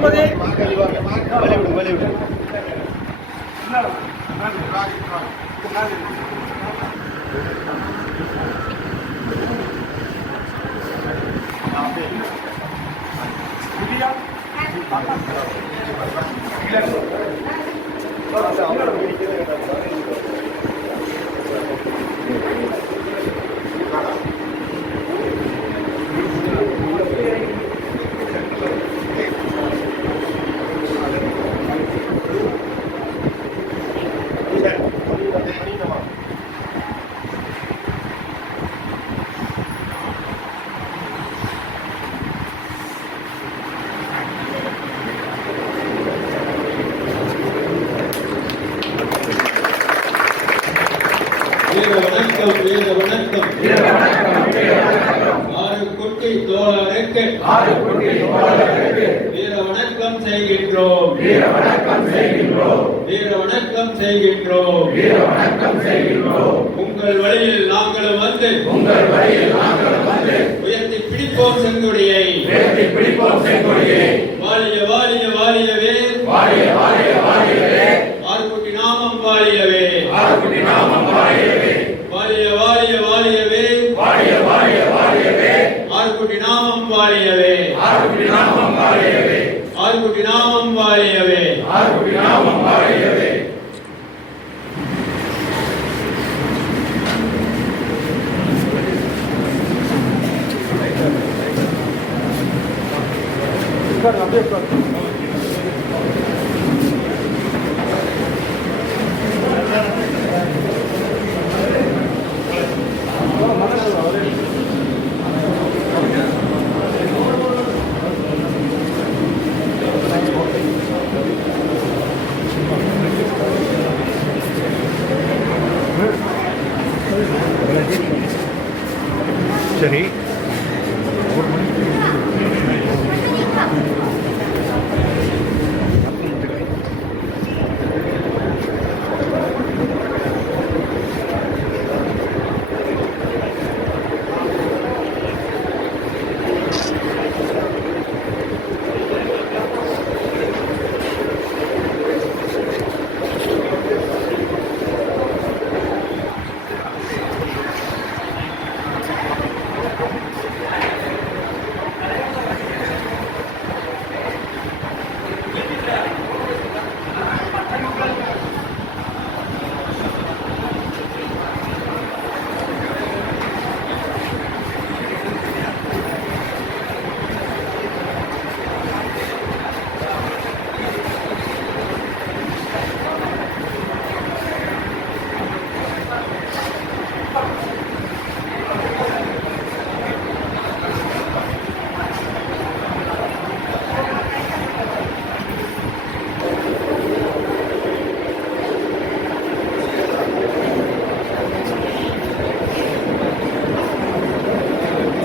முகமது வழிவிடு வழிவிடு வீர வணக்கம் வீர வணக்கம் வீர வணக்கம் ஆறு குட்டி தோழருக்கு வீர வணக்கம் செய்கின்றோம். வீர வணக்கம் செய்கின்றோம். வீர வணக்கம் செய்கின்றோம். வீர வணக்கம் செய்கின்றோம். உங்கள் வழியில் நாங்களும் வந்து உங்கள் வழியில் நாங்களும் வந்து உயர்த்தி பிடிப்போம் செங்கொடியை. உயர்த்தி பிடிப்போம் செங்கொடியை. வாழிய வாழிய வாழிய 力が出ると。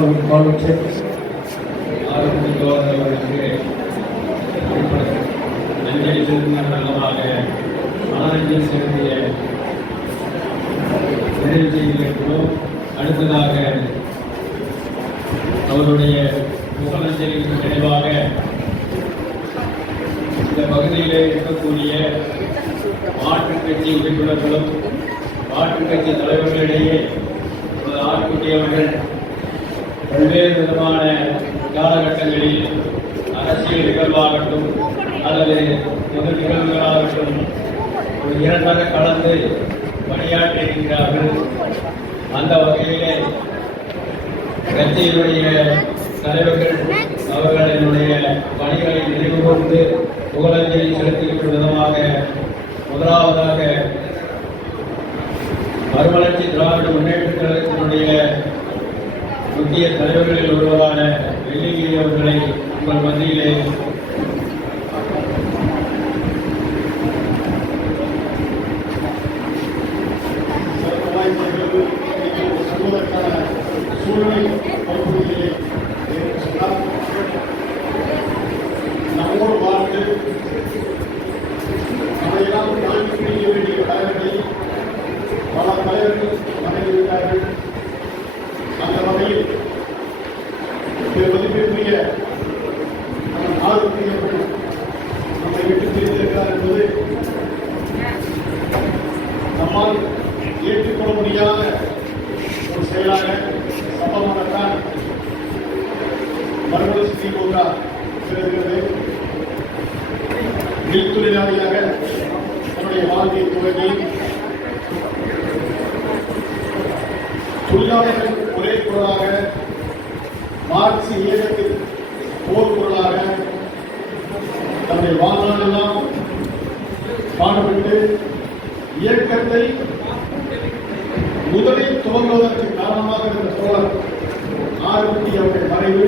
ஆறுகுட்டி தோழர்களுக்கு அஞ்சலி செலுத்தும் அங்கமாக மனரஞ்சல் செலுத்திய நிறைவு அடுத்ததாக அவருடைய புகழஞ்சலிக்கு நினைவாக இந்த பகுதியிலே இருக்கக்கூடிய மாற்றுக் கட்சி உறுப்பினர்களும் மாற்றுக் கட்சி தலைவர்களிடையே ஒரு ஆட்குட்டி அவர்கள் பல்வேறு விதமான காலகட்டங்களில் அரசியல் நிகழ்வாகட்டும் அல்லது எதிர் நிகழ்வுகளாகட்டும் ஒரு இரண்டாக கலந்து பணியாற்றி இருக்கிறார்கள். அந்த வகையிலே கட்சியினுடைய தலைவர்கள் அவர்களினுடைய பணிகளை நினைவு கொண்டு புகழஞ்சலி செலுத்துகின்ற விதமாக முதலாவதாக மறுமலர்ச்சி திராவிட முன்னேற்ற கழகத்தினுடைய முக்கிய தலைவர்களில் ஒருவரான வெள்ளிங்கிரி அவர்களை உங்கள் மத்தியிலே சொல்வதற்கான சூழ்நிலை பகுதியிலே என்று சொன்னால் நம்மோடு வாழ்ந்து அதையெல்லாம் தாண்டி பிடிக்க வேண்டிய தலைவர்களை பல தலைவர்கள் மறைந்திருக்கிறார்கள் அந்த வகையில் பெரும் மதிப்பிற்குரிய நம்ம ஆரோக்கியர்கள் செய்திருக்கிறார் என்பது நம்மால் ஏற்றுக்கொள்ள முடியாத ஒரு செயலாக சம்பவமாகத்தான் மறுமலர்ச்சி திமுக இருக்கிறது மில் தொழிலாளியாக தன்னுடைய வாழ்க்கையை தொழிலாளர்கள் ஒரே குரலாக மார்க்சி இயக்கத்தின் போர் குரலாக தன்னுடைய வாழ்நாளெல்லாம் பாடுபட்டு இயக்கத்தை முதலில் துவங்குவதற்கு காரணமாக இருந்த தோழர் ஆர்வத்தி அவருடைய மறைவு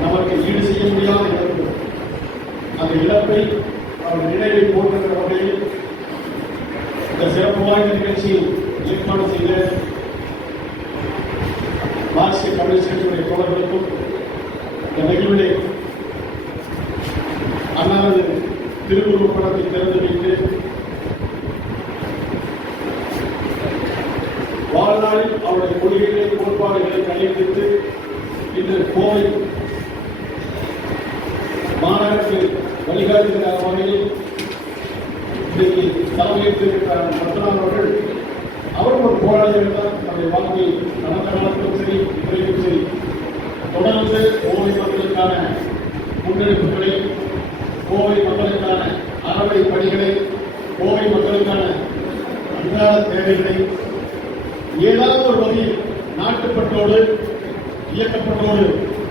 நமக்கு ஈடு செய்ய முடியாத. இழப்பு அந்த இழப்பை அவர் நினைவை போட்டுகிற வகையில் இந்த நிகழ்ச்சியில் ஏற்பாடு செய்த மார்க்சிய கம்யூனிஸ்ட் கட்சியுடைய தோழர்களுக்கும் இந்த நிகழ்விலே அன்னாரது திருவுருவப் படத்தை திறந்து வைத்து வாழ்நாளில் அவருடைய கொள்கைகளை கோட்பாடுகளை கையெழுத்து இன்று கோவை மாநகரத்தில் வழிகாட்டுகிற வகையில் இன்றைக்கு தலைமையேற்றிருக்கிறார் ரத்னான் அவர்கள் அவரும் ஒரு போராளிகள் தான் தன்னுடைய வாழ்க்கையை நடந்த காலத்திலும் சரி இன்றைக்கும் சரி தொடர்ந்து கோவை மக்களுக்கான முன்னெடுப்புகளை கோவை மக்களுக்கான அறவழி பணிகளை கோவை மக்களுக்கான அன்றாட தேவைகளை ஏதாவது ஒரு வகையில் நாட்டுப்பற்றோடு இயக்கப்பட்டோடு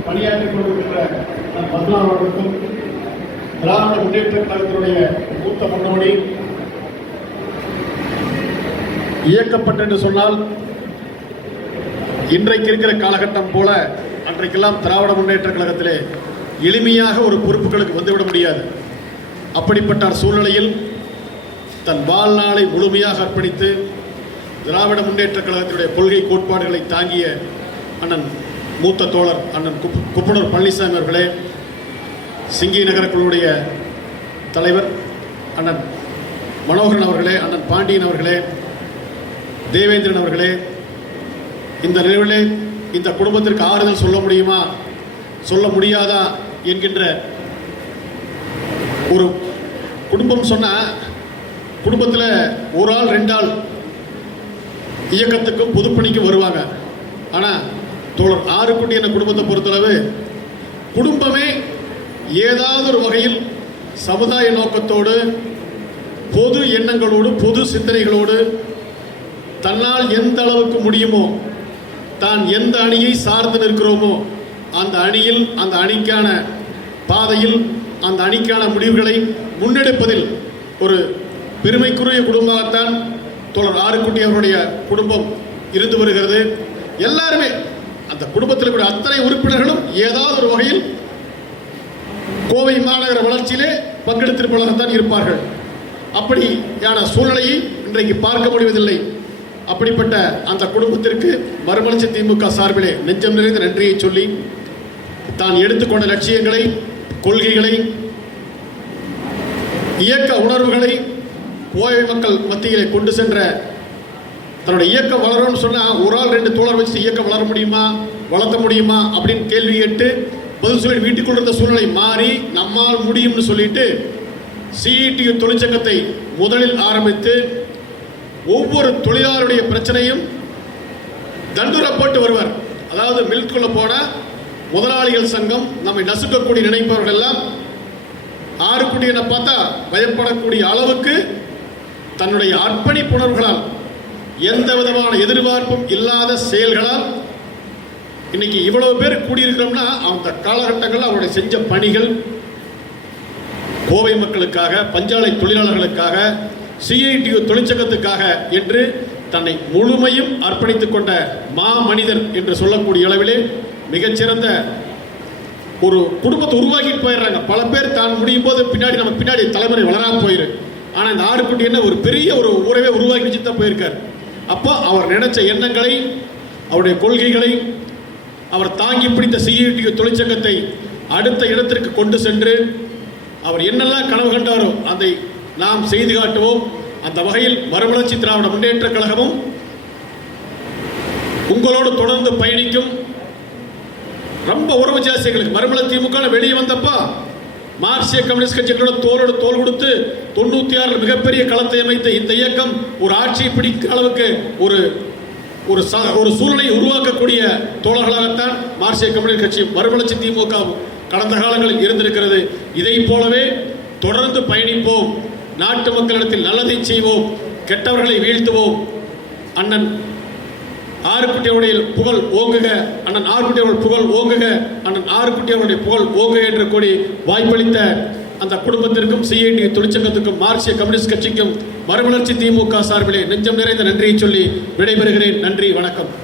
பணியாற்றிக் கொண்டிருக்கின்ற நம் பத்மநாபர்களுக்கும் திராவிட முன்னேற்ற கழகத்தினுடைய மூத்த முன்னோடி இயக்கப்பட்டு என்று சொன்னால் இன்றைக்கு இருக்கிற காலகட்டம் போல அன்றைக்கெல்லாம் திராவிட முன்னேற்ற கழகத்திலே எளிமையாக ஒரு பொறுப்புகளுக்கு வந்துவிட முடியாது. அப்படிப்பட்ட சூழ்நிலையில் தன் வாழ்நாளை முழுமையாக அர்ப்பணித்து திராவிட முன்னேற்ற கழகத்தினுடைய கொள்கை கோட்பாடுகளை தாங்கிய அண்ணன் மூத்த தோழர் அண்ணன் குப் குப்பனூர் பழனிசாமி அவர்களே சிங்கி நகரக்குழுவுடைய தலைவர் அண்ணன் மனோகரன் அவர்களே அண்ணன் பாண்டியன் அவர்களே தேவேந்திரன் அவர்களே இந்த நிகழ்விலே இந்த குடும்பத்திற்கு ஆறுதல் சொல்ல முடியுமா? சொல்ல முடியாதா? என்கின்ற ஒரு குடும்பம் சொன்னால் குடும்பத்தில் ஒரு ஆள் ரெண்டு ஆள் இயக்கத்துக்கும் பொதுப்பணிக்கும் வருவாங்க. ஆனால் தோழர் ஆறுக்குட்டி என்ற குடும்பத்தை பொறுத்தளவு குடும்பமே ஏதாவது ஒரு வகையில் சமுதாய நோக்கத்தோடு பொது எண்ணங்களோடு பொது சிந்தனைகளோடு தன்னால் எந்த அளவுக்கு முடியுமோ தான் எந்த அணியை சார்ந்து நிற்கிறோமோ அந்த அணியில் அந்த அணிக்கான பாதையில் அந்த அணிக்கான முடிவுகளை முன்னெடுப்பதில் ஒரு பெருமைக்குரிய குடும்பமாகத்தான் தோழர் ஆறுக்குட்டி அவருடைய குடும்பம் இருந்து வருகிறது. எல்லாருமே அந்த குடும்பத்தில் கூட அத்தனை உறுப்பினர்களும் ஏதாவது ஒரு வகையில் கோவை மாநகர வளர்ச்சியிலே பங்கெடுத்திருப்பவர்கள்தான் இருப்பார்கள். அப்படியான சூழ்நிலையை இன்றைக்கு பார்க்க முடிவதில்லை. அப்படிப்பட்ட அந்த குடும்பத்திற்கு மறுமலர்ச்சி திமுக சார்பிலே நெஞ்சம் நிறைந்த நன்றியை சொல்லி தான் எடுத்துக்கொண்ட லட்சியங்களை கொள்கைகளை இயக்க உணர்வுகளை கோவை மக்கள் மத்தியிலே கொண்டு சென்ற தன்னுடைய இயக்கம் வளரும்னு சொன்னால் ஒரு ஆள் ரெண்டு தோழர் வச்சு இயக்கம் வளர முடியுமா வளர்த்த முடியுமா அப்படின்னு கேள்வி கேட்டு பதில் சொல்லி வீட்டுக்குள்ள இருந்த சூழ்நிலை மாறி நம்மால் முடியும்னு சொல்லிட்டு சிஇடி தொழிற்சங்கத்தை முதலில் ஆரம்பித்து ஒவ்வொரு தொழிலாளருடைய பிரச்சனையும் தண்டுரை போட்டு வருவார். அதாவது மில்குள்ள போன முதலாளிகள் சங்கம் நம்மை நசுக்கக்கூடிய நினைப்பவர்கள் எல்லாம் ஆறுக்குடி என பார்த்தா பயப்படக்கூடிய அளவுக்கு தன்னுடைய அர்ப்பணிப்புணர்வுகளால் எந்த விதமான எதிர்பார்ப்பும் இல்லாத செயல்களால் இன்னைக்கு இவ்வளவு பேர் கூடியிருக்கிறோம்னா அந்த காலகட்டங்களில் அவருடைய செஞ்ச பணிகள் கோவை மக்களுக்காக பஞ்சாலை தொழிலாளர்களுக்காக சிஐடியு தொழிற்சங்கத்துக்காக என்று தன்னை முழுமையும் அர்ப்பணித்துக் கொண்ட மா மனிதர் என்று சொல்லக்கூடிய அளவிலே மிகச்சிறந்த ஒரு குடும்பத்தை உருவாக்கிட்டு போயிடுறாங்க. பல பேர் தான் முடியும் போது பின்னாடி நம்ம பின்னாடி தலைமுறை வளராம போயிரு. ஆனால் இந்த ஆறுக்குட்டி என்ன ஒரு பெரிய ஒரு உறவே உருவாக்கி வச்சுட்டு தான் போயிருக்கார். அப்போ அவர் நினைச்ச எண்ணங்களை அவருடைய கொள்கைகளை அவர் தாங்கி பிடித்த சிஐடி தொழிற்சங்கத்தை அடுத்த இடத்திற்கு கொண்டு சென்று அவர் என்னெல்லாம் கனவு கண்டாரோ அதை நாம் செய்து காட்டுவோம். அந்த வகையில் மறுமலர்ச்சி திராவிட முன்னேற்ற கழகமும் உங்களோடு தொடர்ந்து பயணிக்கும் ரொம்ப உறவு ஜாஸ்தி எங்களுக்கு மறுமலர் திமுக வெளியே வந்தப்பா மார்க்சிய கம்யூனிஸ்ட் கட்சிகளோட தோலோடு தோல் கொடுத்து தொண்ணூத்தி ஆறில் மிகப்பெரிய களத்தை அமைத்த இந்த இயக்கம் ஒரு ஆட்சியை பிடிக்கிற அளவுக்கு ஒரு ஒரு ஒரு சூழ்நிலையை உருவாக்கக்கூடிய தோழர்களாகத்தான் மார்க்சிய கம்யூனிஸ்ட் கட்சி மறுமலர்ச்சி திமுக கடந்த காலங்களில் இருந்திருக்கிறது. இதை போலவே தொடர்ந்து பயணிப்போம். நாட்டு மக்களிடத்தில் நல்லதை செய்வோம். கெட்டவர்களை வீழ்த்துவோம். அண்ணன் ஆறுக்குட்டியவருடைய புகழ் ஓங்குக. அண்ணன் ஆறுக்குட்டியவருடைய புகழ் ஓங்குக. அண்ணன் ஆறுக்குட்டியவருடைய புகழ் ஓங்குக என்று கூறி வாய்ப்பளித்த அந்த குடும்பத்திற்கும் சிஐடி தொழிற்சங்கத்துக்கும் மார்க்சிய கம்யூனிஸ்ட் கட்சிக்கும் மறுமலர்ச்சி திமுக சார்பிலே நெஞ்சம் நிறைந்த நன்றியை சொல்லி விடைபெறுகிறேன். நன்றி வணக்கம்.